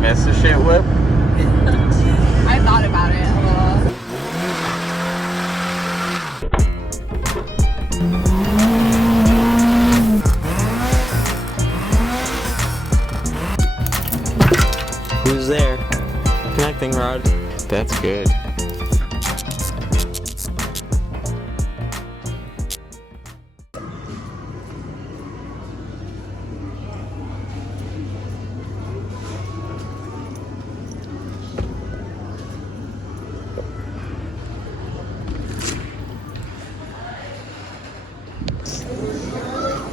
miss the shit whip? I thought about it a little. Who's there? Connecting rod. That's good.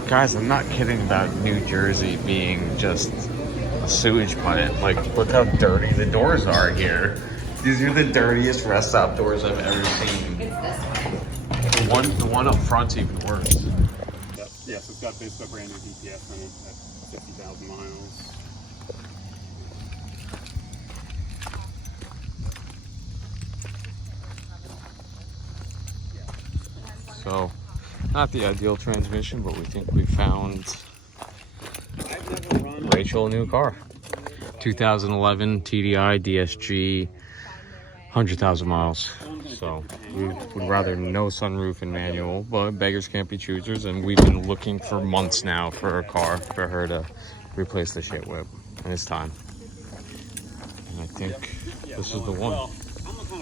Guys, I'm not kidding about New Jersey being just a sewage plant. Like, look how dirty the doors are here. These are the dirtiest rest stop doors I've ever seen. It's this one. The one up front's even worse. Yeah, so it's got basically a brand new DPS on it at 50,000 miles. So, not the ideal transmission, but we think we found Rachel a new car. 2011 TDI DSG, 100,000 miles. So we would rather no sunroof and manual, but beggars can't be choosers, and we've been looking for months now for a car for her to replace the shit whip, and it's time. And I think this is the one.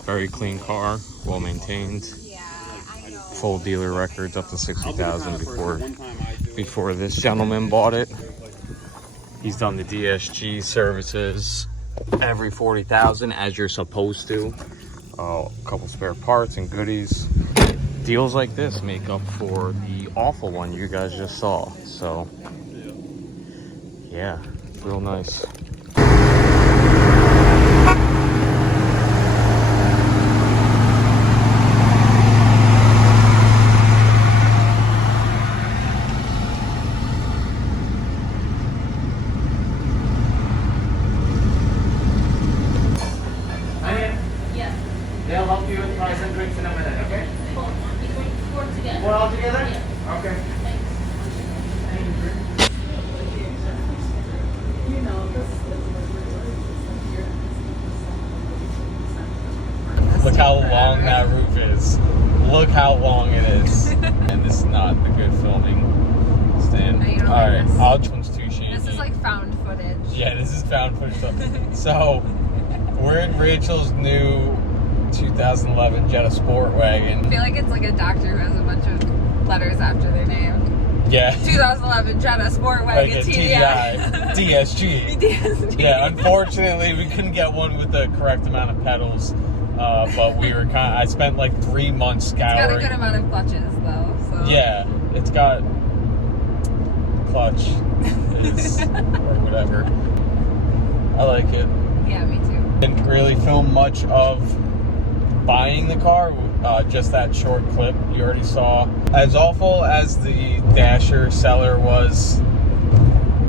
Very clean car, well maintained. Full dealer records up to 60,000 before this gentleman bought it. He's done the DSG services every 40,000 as you're supposed to. A couple spare parts and goodies. Deals like this make up for the awful one you guys just saw. So yeah, real nice. They'll help you with price and drinks in a minute, okay? We're together. We're all together? Yeah. Okay. Look how long that roof is. Look how long it is. And this is not the good filming stand. No, you don't Alright, like this. I'll which one's too shaky. This is like found footage. Yeah, this is found footage stuff. So, we're in Rachel's new 2011 Jetta Sport Wagon. I feel like it's like a doctor who has a bunch of letters after their name. Yeah. 2011 Jetta Sport Wagon Like a TDI. DSG. DSG. Yeah, unfortunately, we couldn't get one with the correct amount of pedals, but we were I spent like 3 months scouring. It's got a good amount of clutches though, so. Yeah, it's got clutch is or whatever. I like it. Yeah, me too. Didn't really film much of buying the car, just that short clip you already saw. As awful as the Dasher seller was,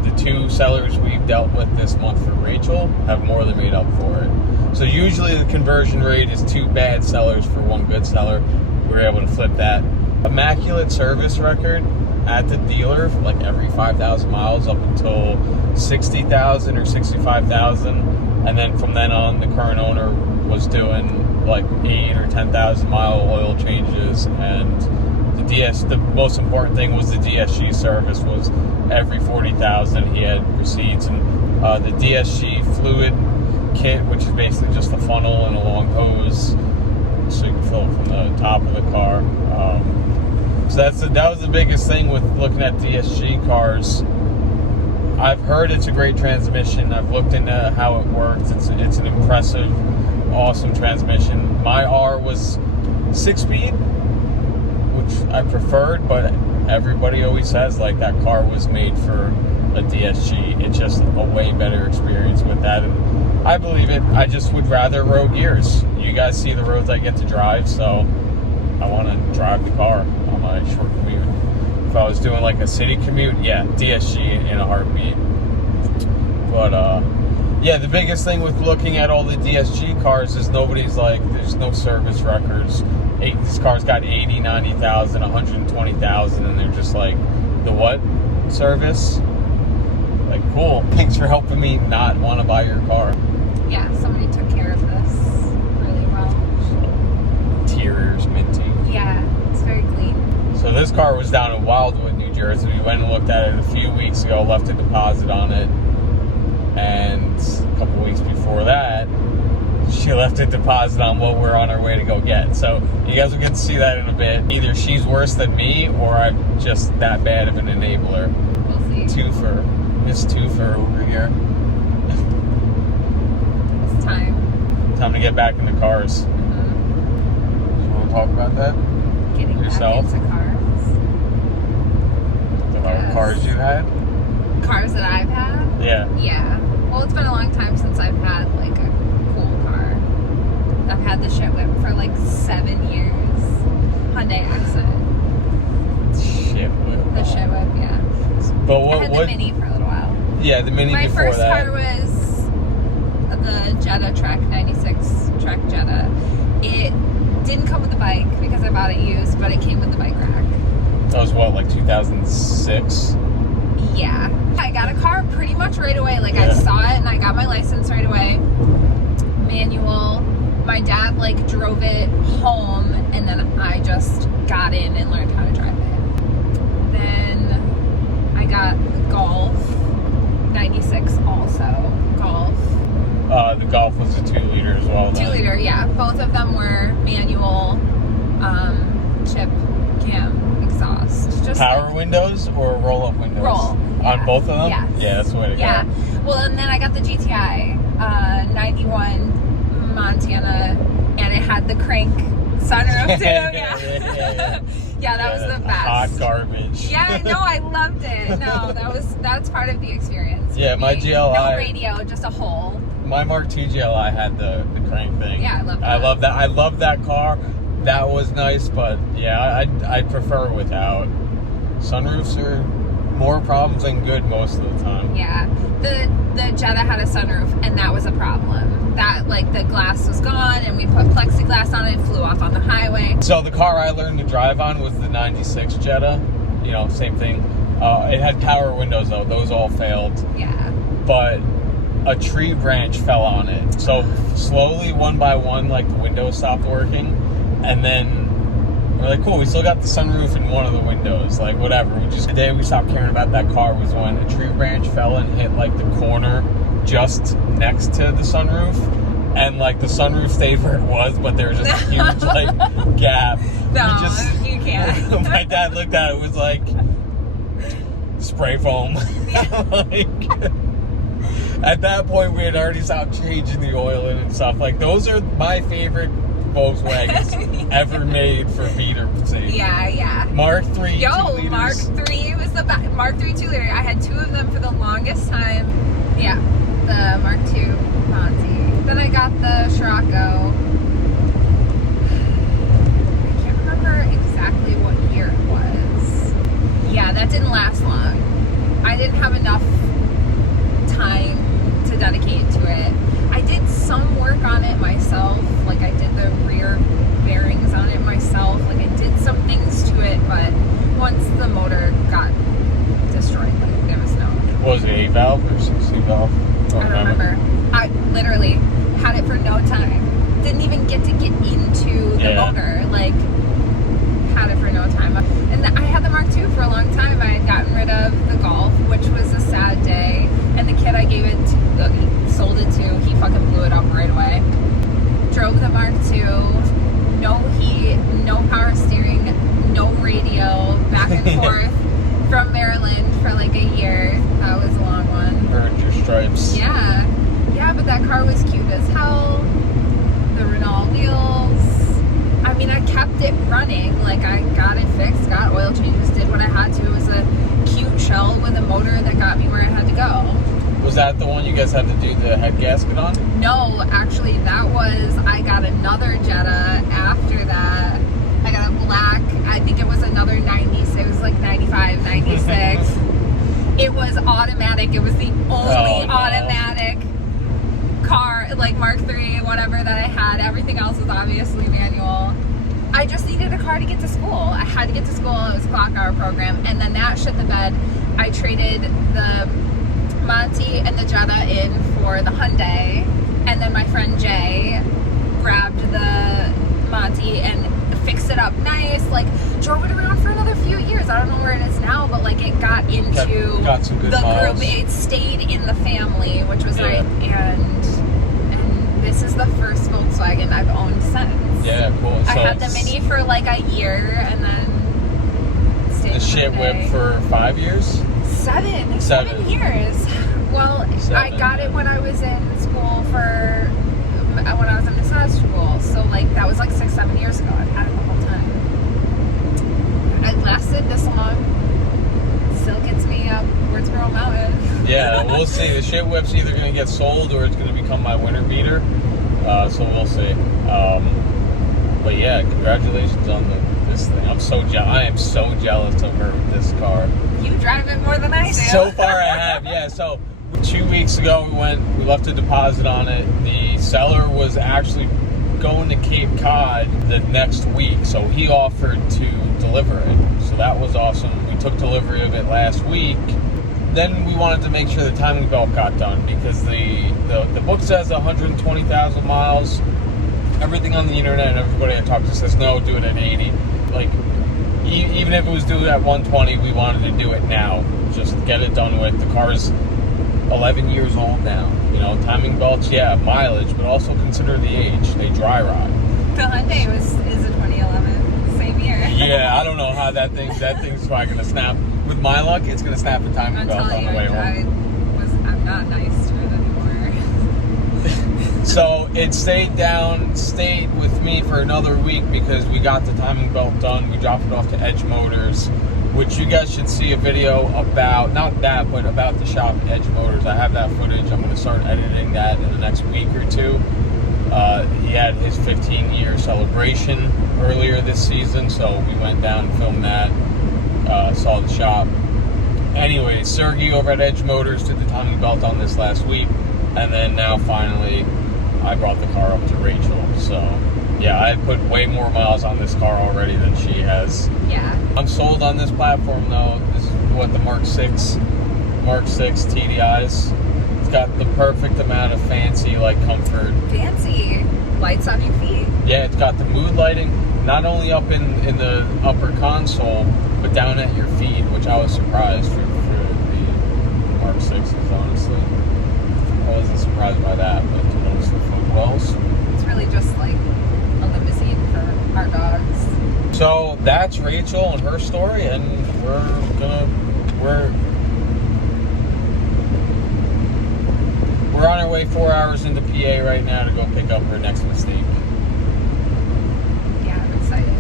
the 2 sellers we've dealt with this month for Rachel have more than made up for it. So usually the conversion rate is 2 bad sellers for 1 good seller. We were able to flip that. Immaculate service record at the dealer for like every 5,000 miles up until 60,000 or 65,000, and then from then on the current owner was doing like 8 or 10,000 mile oil changes, and the most important thing was the DSG service was every 40,000 he had receipts, and the DSG fluid kit, which is basically just a funnel and a long hose so you can fill it from the top of the car. So that was the biggest thing with looking at DSG cars. I've heard it's a great transmission. I've looked into how it works. It's an impressive, awesome transmission. My R was 6-speed, which I preferred, but everybody always says like that car was made for a DSG. It's just a way better experience with that, and I believe it. I just would rather road gears. You guys see the roads I get to drive, so I want to drive the car on my short commute. If I was doing like a city commute, yeah, DSG in a heartbeat. But yeah, the biggest thing with looking at all the DSG cars is nobody's like, there's no service records. This car's got 80, 90,000, 120,000, and they're just like, the what service? Like, cool. Thanks for helping me not want to buy your car. Yeah, somebody took care of this really well. So, interior's minty. Yeah, it's very clean. So this car was down in Wildwood, New Jersey. We went and looked at it a few weeks ago, left a deposit on it. And a couple weeks before that, she left a deposit on what we're on our way to go get. So you guys will get to see that in a bit. Either she's worse than me, or I'm just that bad of an enabler. We'll see. Miss Twofer over here. It's time. Time to get back into cars. Mm-hmm. You want to talk about that? Getting Yourself? back into cars. About cars you had? Cars that I've had? Yeah. Yeah. Well, it's been a long time since I've had like a cool car. I've had the shit whip for like 7 years. Hyundai Accent. Shit whip. The shit whip, yeah. But I had the Mini for a little while. Yeah, the Mini My before first that. car was the Jetta Trek 96 Trek Jetta. It didn't come with the bike because I bought it used, but it came with the bike rack. That was what, like 2006? Yeah. I got a car pretty much right away. Like, Yeah. I saw it and I got my license right away. Manual. My dad, like, drove it home, and then I just got in and learned how to drive it. Then I got the Golf 96 also. Golf. The Golf was a 2-liter as well. 2-liter, yeah. Both of them were manual, chip cam exhaust. Just Power like, windows or roll-up windows? Roll. On Yeah. both of them? Yes. Yeah, that's the way to yeah. go. Well, and then I got the GTI 91 Montana, and it had the crank sunroof too. Yeah. Yeah, that was the best. Hot garbage. Yeah, no, I loved it. No, that's part of the experience. Yeah, my Me. GLI. No radio, just a hole. My Mark II GLI had the crank thing. Yeah, I love that. I love that. I love that car. That was nice, but yeah, I'd prefer without. Sunroofs are more problems than good most of the time. Yeah, the Jetta had a sunroof, and that was a problem. That, like, the glass was gone, and we put plexiglass on it, flew off on the highway. So the car I learned to drive on was the 96 Jetta. You know, same thing. It had power windows though. Those all failed. Yeah. But a tree branch fell on it. So slowly, one by one, like, the windows stopped working. And then we're like, cool, we still got the sunroof in one of the windows. Like, whatever. The day we stopped caring about that car was when a tree branch fell and hit, like, the corner just next to the sunroof. And, like, the sunroof stayed where it was, but there was just a huge, like, gap. No, you can't. My dad looked at it, was like, spray foam. Like, at that point, we had already stopped changing the oil and stuff. Like, those are my favorite Volkswagens ever made for beater safety. Yeah, yeah. Mark III, Yo, 2 liters. Mark III was the best. Mark III 2-liter. I had 2 of them for the longest time. Yeah, the Mark II Monty. Then I got the Scirocco. I can't remember exactly what year it was. Yeah, that didn't last long. I didn't have enough time to dedicate to it. I did some work on it myself. Like, I did the rear bearings on it myself. Like, I did some things to it, but once the motor got destroyed, like, there was no... What was it, 8-valve or 16-valve? I don't remember. I literally had it for no time. Didn't even get to get into the motor. Like, had it for no time. And I had the Mark II for a long time. I had gotten rid of the Golf, which was a sad day. And the kid I gave it to, he sold it to, he fucking blew it up right away. Drove the Mark II, no heat, no power steering, no radio, back and forth from Maryland for like a year. That was a long one. Earned your stripes. Yeah. Yeah, but that car was cute as hell. The Renault wheels. I mean, I kept it running. Like, I got it fixed, got oil changes, did what I had to. It was a cute shell with a motor that got me where I had to go. Was that the one you guys had to do the head gasket on? No, actually, that was, I got another Jetta after that. I got a black, I think it was another 96, it was like 95, 96. It was automatic. It was the only automatic car, like Mark III, whatever, that I had. Everything else was obviously manual. I just needed a car to get to school. I had to get to school. It was a clock hour program. And then that shit the bed. I traded the the Jetta in for the Hyundai, and then my friend Jay grabbed the Monty and fixed it up nice, like drove it around for another few years. I don't know where it is now, but like it got into got some good the miles. group. It stayed in the family, which was nice. And this is the first Volkswagen I've owned since. Yeah, cool. I had the Mini for like a year, and then stayed the shit whip for 5 years. 7 years. Well, I got it when I was in school when I was in massage school. So like that was like 6-7 years ago. I've had it the whole time. It lasted this long. Still gets me up Woodsboro Mountain. Yeah, we'll see. The shit whip's either gonna get sold or it's gonna become my winter beater. So we'll see. But yeah, congratulations on this thing. I am so jealous of her with this car. You drive it more than I do. So far I have, yeah. So 2 weeks ago we left a deposit on it. The seller was actually going to Cape Cod the next week, so he offered to deliver it. So that was awesome. We took delivery of it last week. Then we wanted to make sure the timing belt got done because the book says 120,000 miles. Everything on the internet and everybody I talked to says no, do it at 80. Like even if it was due at 120, we wanted to do it now. Just get it done with. The car's 11 years old now. You know, timing belts, yeah, mileage, but also consider the age. They dry rot. The Hyundai is a 2011, same year. Yeah, I don't know how that thing's probably gonna snap. With my luck, it's gonna snap the timing I'm belt on telling the you, way home. I'm not nice to it anymore. So it stayed with me for another week because we got the timing belt done. We dropped it off to Edge Motors, which you guys should see a video about, not that, but about the shop at Edge Motors. I have that footage. I'm going to start editing that in the next week or two. He had his 15-year celebration earlier this season, so we went down and filmed that, saw the shop. Anyway, Sergey over at Edge Motors did the timing belt on this last week, and then now finally I brought the car up to Rachel. So yeah, I put way more miles on this car already than she has. Yeah. I'm sold on this platform though. This is what the Mark 6 TDIs. It's got the perfect amount of fancy like comfort. Fancy. Lights on your feet. Yeah, it's got the mood lighting, not only up in the upper console, but down at your feet, which I was surprised for the Mark 6s, honestly. I wasn't surprised by that, but to notice the footwells. It's really just like a limousine for our dogs. So that's Rachel and her story, and we're on our way 4 hours into PA right now to go pick up her next mistake. Yeah, I'm excited.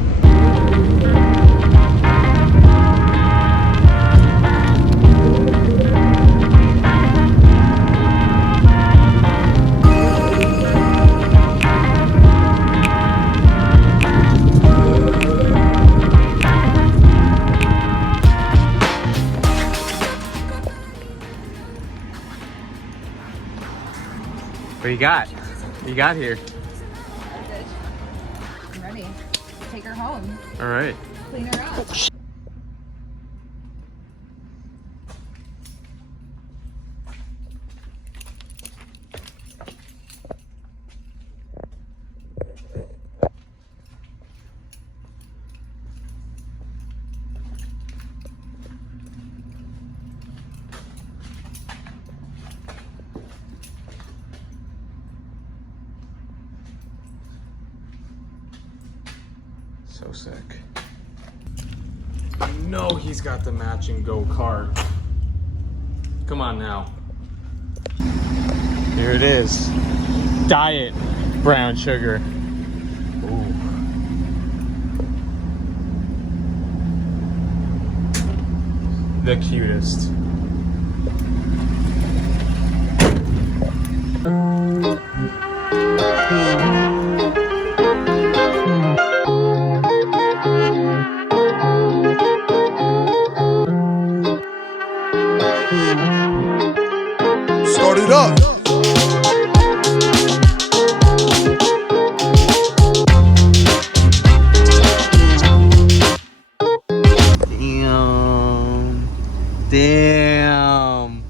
What you got? What you got here? I'm ready. Take her home. All right. Clean her up. So sick. You know he's got the matching go-kart. Come on now. Here it is. Diet brown sugar. Ooh. The cutest. Start it up. Damn. Damn.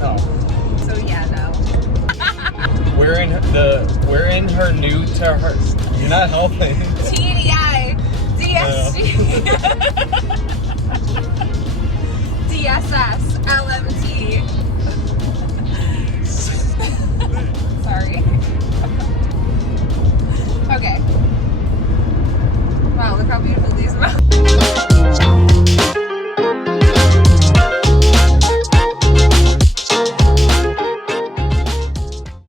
No. So yeah, no. We're in her new to her. You're not helping. TDI, DSG, DSS, LMT.